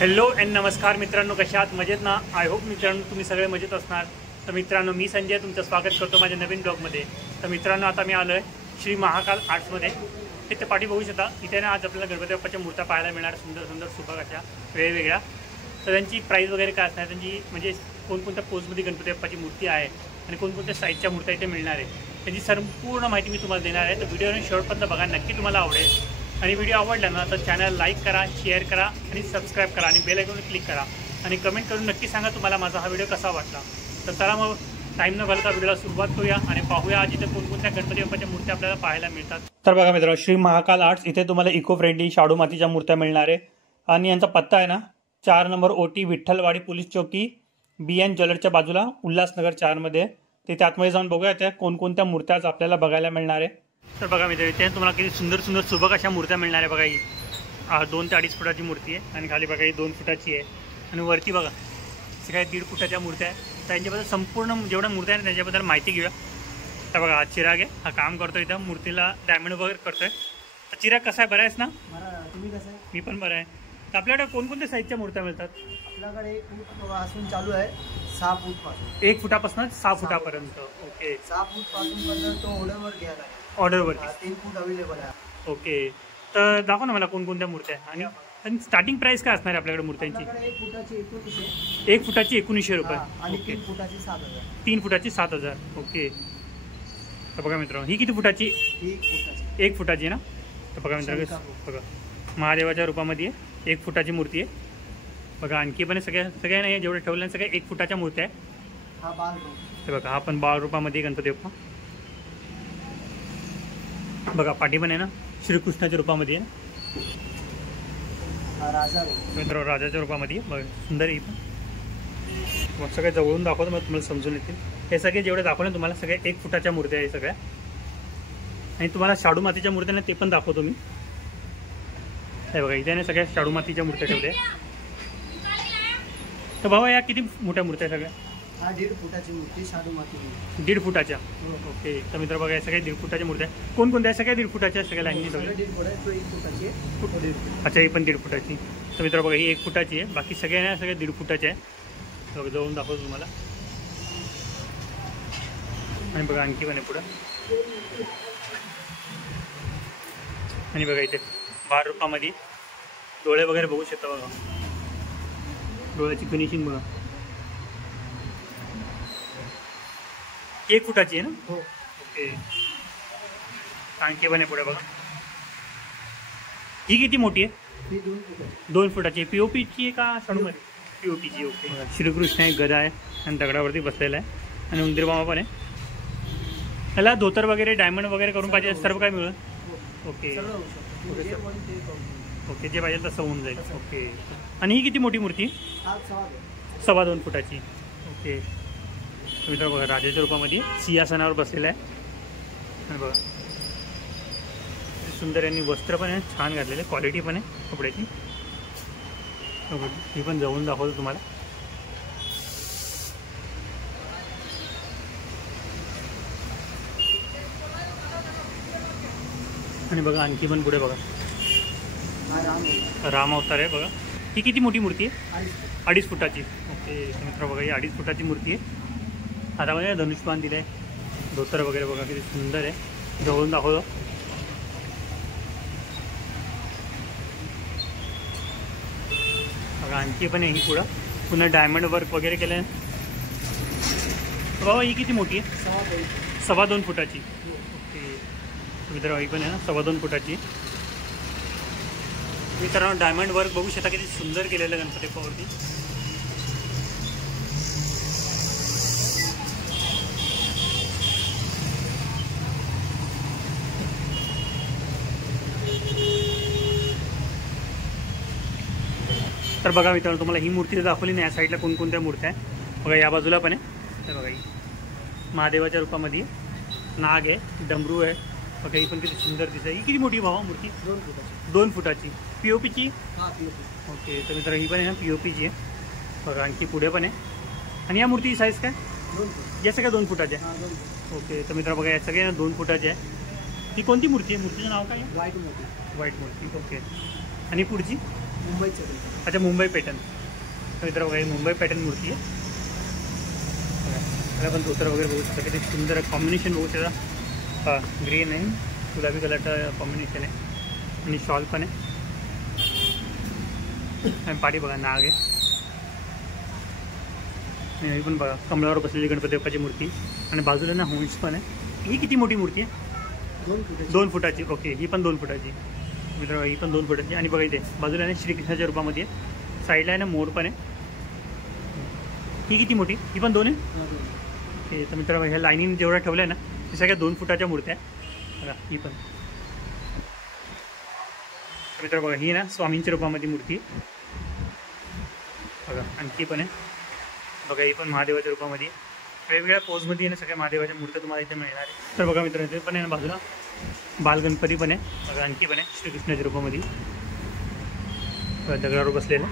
Hello and नमस्कार मित्रांनो, कशा आहात? मजेत ना? आय होप मित्रांनो तुम्ही सगळे मजेत असणार. तर मित्रांनो, मी संजय तुमचं स्वागत करतो माझ्या नवीन ब्लॉगमध्ये. तर मित्रांनो, आता मी आलो आहे श्री महाकाल आर्ट्समध्ये. इथे पाठी बघू शकता. इथे ना आज आपल्याला गणपती बाप्पाच्या मूर्त्या पाहायला मिळणार, सुंदर सुंदर सुबक अशा वेगवेगळ्या. तर त्यांची प्राईस वगैरे काय असणार, त्यांची म्हणजे कोणकोणत्या पोजमध्ये गणपती बाप्पाची मूर्ती आहे आणि कोणकोणत्या साईजच्या मूर्त्या इथे मिळणार आहे त्याची संपूर्ण माहिती मी तुम्हाला देणार आहे. तर व्हिडिओने शेवटपर्यंत बघा, नक्की तुम्हाला आवडेल. आणि व्हिडिओ आवडला ना तर चॅनल लाईक करा, शेअर करा आणि सबस्क्राईब करा आणि बेल आयकॉनवर क्लिक करा आणि कमेंट करून नक्की सांगा तुम्हाला माझा हा व्हिडिओ कसा वाटला. तर चला मग टाईम न घालता व्हिडिओला सुरुवात करूया आणि पाहूया आज इथे कोणकोणत्या गणपती बाप्पाच्या मूर्त्या आपल्याला पाहायला मिळतात. तर बघा मित्रांनो, श्री महाकाल आर्ट्स इथे तुम्हाला इको फ्रेंडली शाडू मातीच्या मूर्त्या मिळणार आहे. आणि यांचा पत्ता आहे ना 4 नंबर OT विठ्ठलवाडी पोलीस चौकी BN ज्वेलरच्या बाजूला उल्हासनगर 4मध्ये. तिथे आतमध्ये जाऊन बघूया त्या कोणकोणत्या मूर्त्या आज आपल्याला बघायला मिळणार आहे. तर बघा मित्रांनो, इथे तुम्हाला किती सुंदर सुंदर सुबक अशा मूर्त्या मिळणार आहे. बघा ही 2 ते 2.5 फुटाची मूर्ती आहे आणि खाली बघा ही 2 फुटाची आहे आणि वरती बघा सगळ्या 1.5 फुटाच्या मूर्त्या आहे. त्यांच्याबद्दल संपूर्ण जेवढ्या मूर्त्या आहेत त्याच्याबद्दल माहिती घेऊया. तर बघा हा चिराग आहे, हा काम करतो इथं मूर्तीला डायमंड वगैरे करतोय. तर चिराग कसा आहे, बरा आहेस ना? तुम्ही कसं आहे? मी पण बरा आहे. तर आपल्याकडे कोणकोणत्या साईजच्या मूर्त्या मिळतात? आपल्याकडे 1 फूट पासून चालू आहे, 6 फूट पासून. 1 फुटापासून 6 फुटापर्यंत. ओके. 6 फूट पासून तो ऑर्डरवर घ्यायला आहे. ऑर्डरवरती 3 फूट अवेलेबल आहे. ओके. तर दाखवा ना मला कोणकोणत्या मूर्त्या आहे आणि स्टार्टिंग प्राइस काय असणार आहे आपल्याकडे मूर्त्यांची? 1 फुटाची 1900. 1 फुटाची 1900 रुपये आणि 3 फुटाची 7000. 3 फुटाची 7000. ओके. तर बघा मित्रांनो, ही किती फुटाची? 1 फुटाची. 1 फुटाची ना? तर बघा मित्रांनो, बघा महादेवाच्या रूपामध्ये आहे, 1 फुटाची मूर्ती आहे. बघा आणखी पण सगळ्या नाही जेवढे ठेवल्या सगळ्या 1 फुटाच्या मूर्त्या आहे. हा 12 रूप. तर बघा हा पण 12 रुपयामध्ये गणपती बाप्पा. बघा पाठी पण आहे ना श्रीकृष्णाच्या रूपामध्ये आहे. राजा रूप. मित्रांनो राजाच्या रूपामध्ये बघा सुंदर आहे. पण मग सगळ्या जवळून दाखवतो, मग तुम्हाला समजून येतील. हे सगळे जेवढे दाखवले तुम्हाला सगळ्या 1 फुटाच्या मूर्त्या आहे सगळ्या. आणि तुम्हाला शाडू मातीच्या मूर्त्या ना ते पण दाखवतो मी. हे बघा इथे सगळ्या शाडू मातीच्या मूर्त्या ठेवल्या. तर बाबा या किती मोठ्या मूर्त्या आहे सगळ्या? हा 1.5 फुटाची मूर्ती, शाडू माती. 1.5 फुटाच्या. ओके. तर मित्र बघा या सगळ्या 1.5 फुटाच्या मूर्त्या कोणकोणत्या? सगळ्या 1.5 फुटाच्या सगळ्या लाईननी ठेवल्या. 1.5 फुटाची. अच्छा, ही पण 1.5 फुटाची. तर मित्र बघा ही 1 फुटाची आहे, बाकी सगळ्या सगळ्या 1.5 फुटाच्या आहे. बघा जवळून दाखवतो तुम्हाला. आणि बघा आणखी पण आहे पुढं. आणि बघा इथे 12 रुपयामध्ये डोळे वगैरे बघू शकता. बघा डोळ्याची फिनिशिंग बघा. 1 फुटाची आहे ना? हो. ओके. आणखी पण आहे पुढे बघा. ही किती मोठी आहे? ही 2 फुटाची. 2 फुटाची. POPची आहे का शाडूमध्ये? POPची. ओके. श्रीकृष्ण आहे, गदा आहे आणि दगडावरती बसलेला आहे आणि उंदीर मामा पण आहे. त्याला धोतर वगैरे डायमंड वगैरे करून पाहिजे सर्व काय मिळेल? ओके. ओके, जे पाहिजे तसं होऊन जाईल. ओके. आणि ही किती मोठी मूर्ती? 2.25 फुटाची. ओके. मित्र बघा राजाच्या रूपामध्ये सिंहासनावर बसलेला आहे. आणि बघा सुंदर यांनी वस्त्र पण आहे, छान घातलेले, क्वालिटी पण आहे कपड्याची. ही पण जवळून दाखवतो तुम्हाला. आणि बघा आणखी पण पुढे बघा राम अवतार आहे. बघा ही किती मोठी मूर्ती आहे? 2.5 फुटाची. ओके. मित्र बघा ही 2.5 फुटाची मूर्ती आहे. हातामध्ये धनुष्यबाण दिलं आहे, धोतर वगैरे बघा किती सुंदर आहे. जवळून दाखवतो. बघा आणखी पण आहे ही पुढं, पुन्हा डायमंड वर्क वगैरे केलं आहे. बाबा ही किती मोठी आहे? 2.25 फुटाची. ओके. मित्रांनो ही पण आहे ना 2.25 फुटाची. मित्रांनो डायमंड वर्क बघू शकता किती सुंदर केलेलं गणपती बाप्पावरती. तर बघा मित्रांनो तुम्हाला ही मूर्ती दाखवली नाही, या साईडला कोणकोणत्या मूर्त्या आहे बघा. या बाजूला पण आहे. तर बघा ही महादेवाच्या रूपामध्ये नाग आहे, डमरू आहे. बघा ही पण किती सुंदर दिसते. ही किती मोठी भावा मूर्ती? 2 फुटाची. 2 फुटाची. POPची? हा POP. ओके. तर मित्रांनो ही पण आहे ना POPची आहे. बघा आणखी पुढे पण आहे. आणि या मूर्ती साईज काय? 2 फुट. या सगळ्या 2 फुटाच्या? हा 2 फुट. ओके. तर मित्रांनो बघा या सगळ्या 2 फुटाच्या आहे. ही कोणती मूर्ती आहे? मूर्तीचं नाव काय आहे? व्हाईट मूर्ती. व्हाईट मूर्ती. ओके. आणि पुढची? मुंबईचं आहे. अच्छा, मुंबई पॅटर्न. तर मित्र बघा, ही मुंबई पॅटर्न मूर्ती आहे. त्याला पण धोतर वगैरे बघू शकता, किती सुंदर कॉम्बिनेशन बघू शकता. हां, ग्रीन आहे, गुलाबी कलरचं कॉम्बिनेशन आहे आणि शॉल पण आहे. आणि पाठी बघा नाग आहे. आणि ही पण बघा कमळावर बसलेली गणपती बाप्पाची मूर्ती. आणि बाजूला ना हंस पण आहे. ही किती मोठी मूर्ती आहे? 2 फुटाची. ओके, ही पण 2 फुटाची मित्र, ही पण 2 फुटाची. आणि बघा इथे बाजूला आहे ना श्रीकृष्णाच्या रूपामध्ये आहे. साईडला आहे ना मोर पण आहे. ही किती मोठी? ही पण 2 आहे. ओके, तर मित्र ह्या लाईनीने जेवढ्या ठेवल्या आहे ना ते सगळ्या 2 फुटाच्या मूर्त्या आहे. बघा ही पण मित्र बघा, ही ना स्वामींच्या रूपामध्ये मूर्ती आहे. बघा आणखी पण आहे. बघा ही पण महादेवाच्या रूपामध्ये वेगवेगळ्या पोजमध्ये आहे ना सगळ्या महादेवाच्या मूर्त्या तुम्हाला इथे मिळणार आहे. तर बघा मित्र, इथे पण आहे ना बाजूला बालगणपती पण आहे. बघा आणखी पण आहे श्रीकृष्णाच्या रूपामध्ये. बघा दगडावर बसलेलं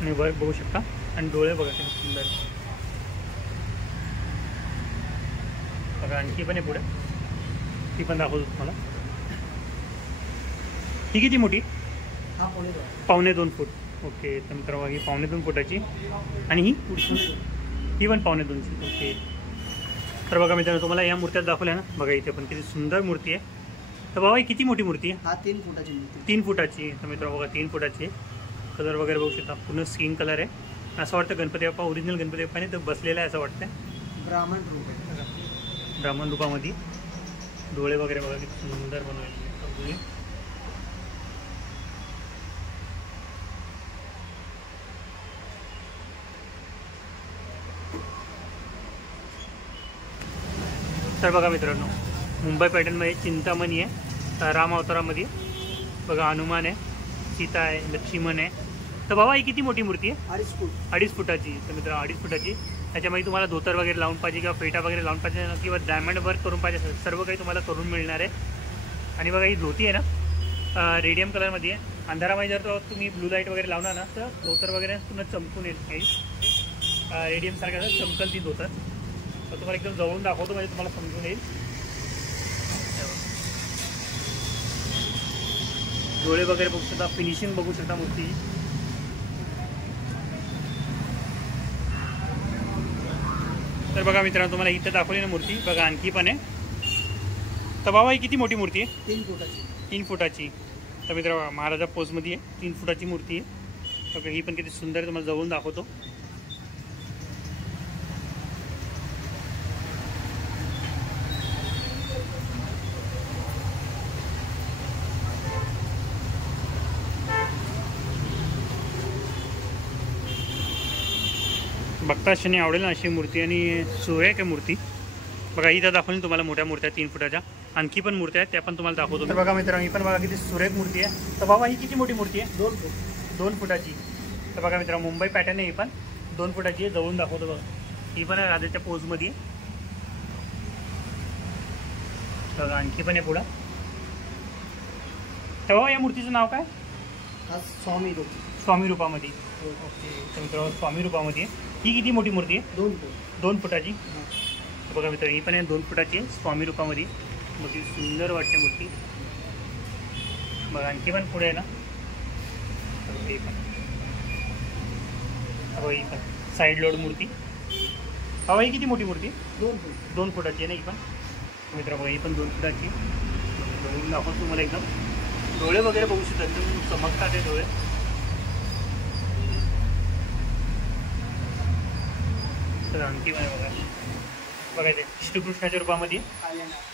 आणि वर बघू शकता. आणि डोळे बघा किती सुंदर. बघा आणखी पण आहे पुढे, ती पण दाखवतो तुम्हाला. ही किती मोठी? हा 1.25 फूट. ओके, तर मित्रांनो ही 1.25 फुटाची. आणि ही पुढची ही पण 1.25. ओके, तर बघा मित्रांनो तुम्हाला या मूर्त्यात दाखवल्या ना. बघा इथे पण किती सुंदर मूर्ती आहे. तर बाबा ही किती मोठी मूर्ती आहे? हा 3 फुटाची मूर्ती. 3 फुटाची. तर मित्रांनो बघा 3 फुटाची. कलर वगैरे बघू शकता, पूर्ण स्किन कलर आहे. असं वाटतं गणपती बाप्पा ओरिजिनल गणपती बाप्पाने तर बसलेला आहे असं वाटतं. ब्राह्मण रूप आहे. ब्राह्मण रूपामध्ये डोळे वगैरे बघा किती सुंदर बनवले. तर बघा मित्रांनो मुंबई पॅटर्नमध्ये चिंतामणी आहे. राम अवतारामध्ये बघा हनुमान आहे, सीता आहे, लक्ष्मण आहे. तर बाबा ही किती मोठी मूर्ती आहे? 2.5 फूट. 2.5 फुटाची. तर मित्रांनो 2.5 फुटाची. त्याच्यामध्ये तुम्हाला धोतर वगैरे लावून पाहिजे किंवा फेटा वगैरे लावून पाहिजे किंवा डायमंड वर्क करून पाहिजे, सर्व काही तुम्हाला करून मिळणार आहे. आणि बघा ही धोती आहे ना रेडियम कलरमध्ये आहे. अंधारामध्ये जर तुम्ही ब्लू लाईट वगैरे लावणार ना तर धोतर वगैरे पुन्हा चमकून येईल. काही रेडियमसारखं चमकल ती धोतर. तर तुम्हाला एकदम जवळून दाखवतो म्हणजे तुम्हाला समजून येईल. डोळे वगैरे बघू शकता, फिनिशिंग बघू शकता मूर्ती. तर बघा मित्रांनो तुम्हाला इथं दाखवली ना मूर्ती. बघा आणखी पण आहे. तर बाबा ही किती मोठी मूर्ती आहे? 3 फुटाची. 3 फुटाची. तर मित्र महाराजा पोजमध्ये आहे, 3 फुटाची मूर्ती आहे. तर ही पण किती सुंदर आहे, तुम्हाला जवळून दाखवतो. बघता क्षणी आवडेल ना अशी मूर्ती. आणि सुरेख आहे मूर्ती. बघा इथं दाखवली तुम्हाला मोठ्या मूर्त्या 3 फुटाच्या. आणखी पण मूर्त्या आहेत त्या पण तुम्हाला दाखवतो. तर बघा मित्रांनो ही पण बघा किती सुरेख मूर्ती आहे. तर बाबा ही किती मोठी मूर्ती आहे? 2 फूट. 2 फुटाची. तर बघा मित्रांनो मुंबई पॅटर्न आहे ही पण 2 फुटाची आहे. जवळून दाखवतो बघा. ही पण आहे राजाच्या पोजमध्ये. बघा आणखी पण आहे पुढं. तर बाबा या मूर्तीचं नाव काय? हा स्वामी रूप. स्वामी रूपामध्ये. ओके, तर मित्रांनो स्वामी रूपामध्ये आहे. ही किती मोठी मूर्ती आहे? 2 फूट. 2 फुटाची. बघा मित्रांनो ही पण आहे 2 फुटाची आहे स्वामी रूपामध्ये. मोठी सुंदर वाटते मूर्ती. बघा आणखी पण पुढे आहे ना. ही पण ही पण साईड लोड मूर्ती. बाबा ही किती मोठी मूर्ती? 2 फूट. 2 फुटाची आहे ना ही पण. मित्र बघा ही पण 2 फुटाची. डोळे दाखवतो तुम्हाला एकदम. डोळे वगैरे बघू शकता एकदम चमकतात ते डोळे. तर आणखी पण बघा बघा इथे श्रीकृष्णाच्या रूपामध्ये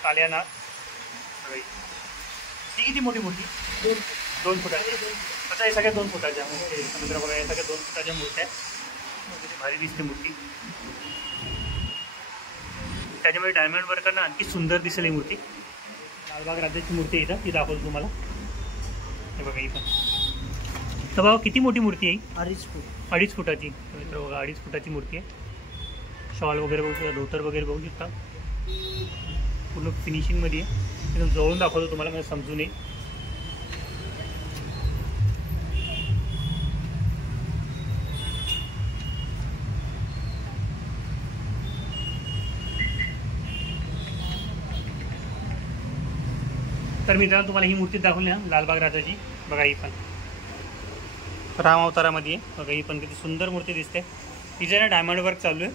काल्यानाथ. ती किती मोठी मूर्ती? 2 फुटाची. आता हे सगळ्या 2 फुटाच्या. मित्र बघा या सगळ्या 2 फुटाच्या मूर्त्या आहेत. भारी दिसते मूर्ती. त्याच्यामध्ये डायमंड वर्क करणं आणखी सुंदर दिसेल ही मूर्ती. लालबाग राजाची मूर्ती आहे इथं, ती दाखवतो तुम्हाला. हे बघा ही पण. तर बाबा किती मोठी मूर्ती आहे? 2.5 फूट. 2.5 फुटाची. मित्र बघा 2.5 फुटाची मूर्ती आहे. शॉल वगैरे बघू शकता, धोतर वगैरे बघू शकता. पूर्ण फिनिशिंगमध्ये आहे. एकदम जवळून दाखवतो तुम्हाला म्हणजे समजून येईल. तर मित्रांनो तुम्हाला ही मूर्ती दाखवली ना लालबाग राजाची. बघा ही पण राम अवतारामध्ये आहे. बघा ही पण किती सुंदर मूर्ती दिसते. तिचे ना डायमंड वर्क चालू आहे,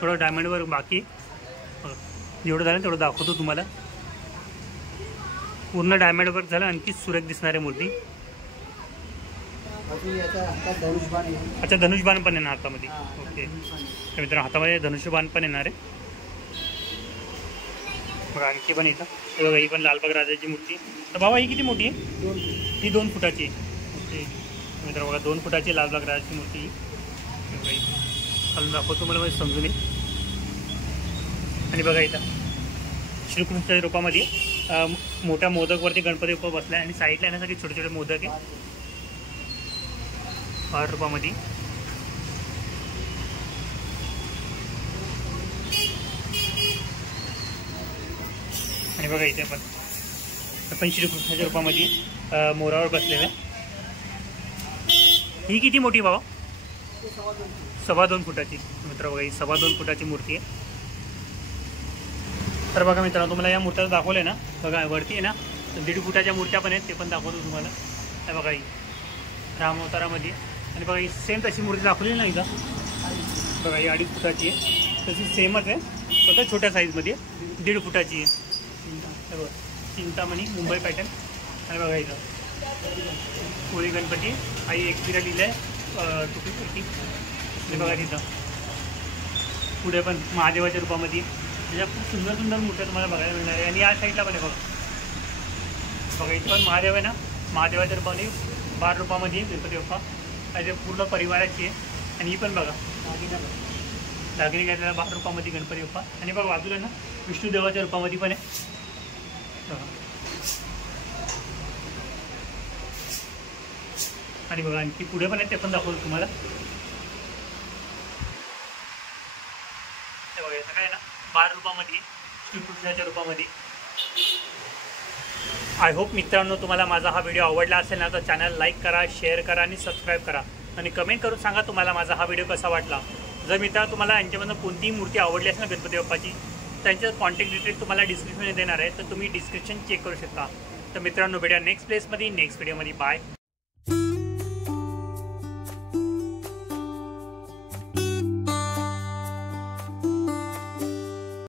थोडं डायमंड वर्क बाकी. बघा जेवढं झालं तेवढं दाखवतो तुम्हाला. पूर्ण डायमंड वर्क झालं, आणखी सुरेख दिसणारी मूर्ती. अजून याच्या हातात धनुष्यबाण आहे. अच्छा धनुष्यबाण पण येणार हातामध्ये. हा, ओके धनुष्यबाण आहे. तर मित्रांनो हातामध्ये धनुष्यबाण पण येणार आहे. बघा आणखी पण येतं. हे बघा ही पण लालबाग राजाची मूर्ती. तर बाबा ही किती मोठी आहे? 2 ही 2 फुटाची आहे. ओके मित्रांनो बघा 2 फुटाची लालबाग राजाची मूर्ती. चालून दाखवतो तुम्हाला म्हणजे समजून येईल. आणि बघा इथं श्रीकृष्णाच्या रूपामध्ये मोठ्या मोदकवरती गणपती बाप्पा बसला आहे आणि साईडला येण्यासाठी छोटे छोटे मोदक आहे 5 रूपामध्ये. आणि बघा इथे पण श्रीकृष्णाच्या रूपामध्ये मोरावर बसलेलं आहे. ही किती मोठी बाबा? 2.25 फुटाची. मित्र बघा ही 2.25 फुटाची मूर्ती आहे. तर बघा मित्रांनो तुम्हाला या मूर्त्या दाखवल्या ना, बघा वरती आहे ना 1.5 फुटाच्या मूर्त्या पण आहेत, ते पण दाखवतो तुम्हाला. हे बघा ही राम अवतारामध्ये. आणि बघा ही सेम तशी मूर्ती दाखवली ना इथं. बघा ही 2.5 फुटाची आहे, तशी सेमच आहे, फक्त छोट्या साईजमध्ये 1.5 फुटाची आहे. हे बघा चिंतामणी मुंबई पॅटर्न. आणि बघा इथं कोळी गणपती आई एकविरा लिहिलं आहे टुपी पेटी. आणि बघा तिथं पुढे पण महादेवाच्या रूपामध्ये. म्हणजे खूप सुंदर सुंदर मूर्त्या तुम्हाला बघायला मिळणार आहे. आणि या साईडला पण आहे बघा इथं पण महादेव आहे ना, महादेवाच्या रूपामध्ये 12 रूपामध्ये गणपती बाप्पा. आणि ते पूर्ण परिवाराची आहे. आणि ही पण बघा दागिने घातलेला 12 रूपामध्ये गणपती बाप्पा. आणि बघा बाजूला ना विष्णुदेवाच्या रूपामध्ये पण आहे. आणि बघा आणखी पुढे पण आहे, ते पण दाखवतो तुम्हाला. ते बघा सगळं आहे ना 12 रूपामध्ये श्रीकृष्णाच्या रूपामध्ये. आय होप मित्रांनो तुम्हाला माझा हा व्हिडिओ आवडला असेल ना, तर चॅनल लाईक करा, शेअर करा आणि सबस्क्राईब करा. आणि कमेंट करून सांगा तुम्हाला माझा हा व्हिडिओ कसा वाटला. जर मित्रांनो तुम्हाला यांच्यामधून कोणतीही मूर्ती आवडली असेल ना गणपती बाप्पाची, त्यांचं कॉन्टॅक्ट डिटेल तुम्हाला डिस्क्रिप्शनमध्ये देणार आहे, तर तुम्ही डिस्क्रिप्शन चेक करू शकता. तर मित्रांनो भेटूया नेक्स्ट प्लेसमध्ये नेक्स्ट व्हिडिओमध्ये. बाय.